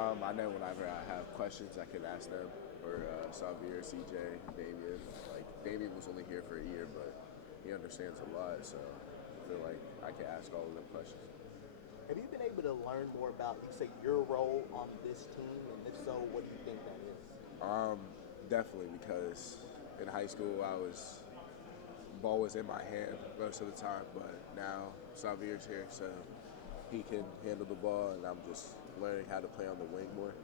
I know whenever I have questions, I can ask them, or Xavier, CJ, Damian. Like Damian was only here for a year, but he understands a lot, so I feel like I can ask all of them questions. Have you been able to learn more about, you say, your role on this team? And if so, what do you think that is? Definitely, because in high school I was ball was in my hand most of the time, but now Xavier's here, so he can handle the ball, and I'm just learning how to play on the wing more.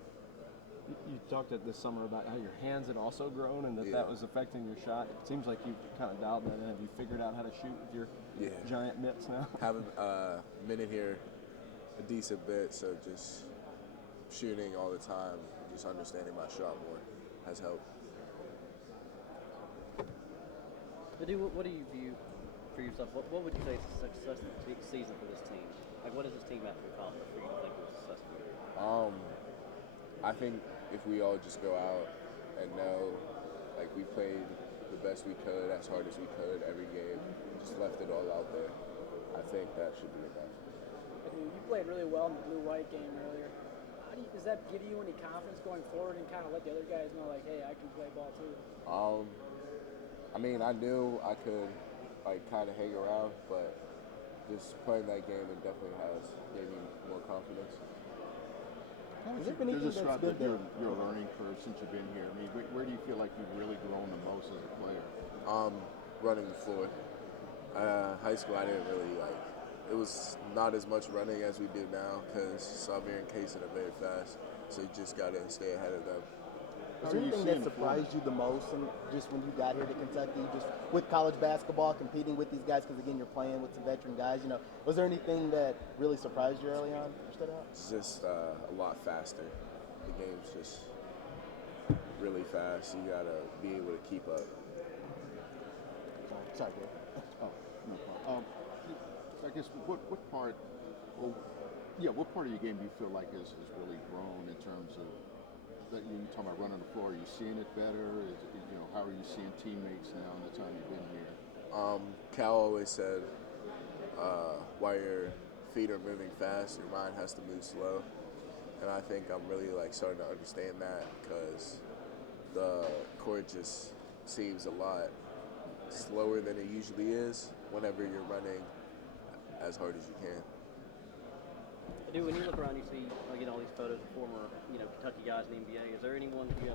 You talked at this summer about how your hands had also grown and that Yeah. that was affecting your shot. It seems like you've kind of dialed that in. Have you figured out how to shoot with your Yeah, giant mitts now? having a minute here a decent bit, so just shooting all the time, just understanding my shot more has helped. Adou, what do you view for yourself? What would you say is a successful season for this team? Like, what does this team have to accomplish for you to think it was successful? I think if we all just go out and know, like we played the best we could, as hard as we could every game, just left it all out there, I think that should be enough. You played really well in the blue-white game earlier. Does that give you any confidence going forward and kind of let the other guys know, like, hey, I can play ball too? I mean, I knew I could, like, kind of hang around, but just playing that game, it definitely has gave me more confidence. Has there been anything There's a that's describe been that your learning curve since you've been here. I mean, where do you feel like you've really grown the most as a player? Running the floor. High school, I didn't really like. It was not as much running as we do now because Xavier and Kaysen are very fast, so you just got to stay ahead of them. Is there anything that surprised you the most, and just when you got here to Kentucky, just with college basketball, competing with these guys? Because again, you're playing with some veteran guys. Was there anything that really surprised you early on, or stood out? It's just a lot faster. The game's just really fast. You gotta be able to keep up. Sorry, Dave. Oh, no problem. I guess what part, well, yeah, what part of your game do you feel like has really grown in terms of that you're talking about running the floor? Are you seeing it better? How are you seeing teammates now in the time you've been here? Cal always said, while your feet are moving fast, your mind has to move slow. And I think I'm really like starting to understand that because the court just seems a lot slower than it usually is whenever you're running as hard as you can. Adou, when you look around, you see all these photos of former Kentucky guys in the NBA. Is there anyone you have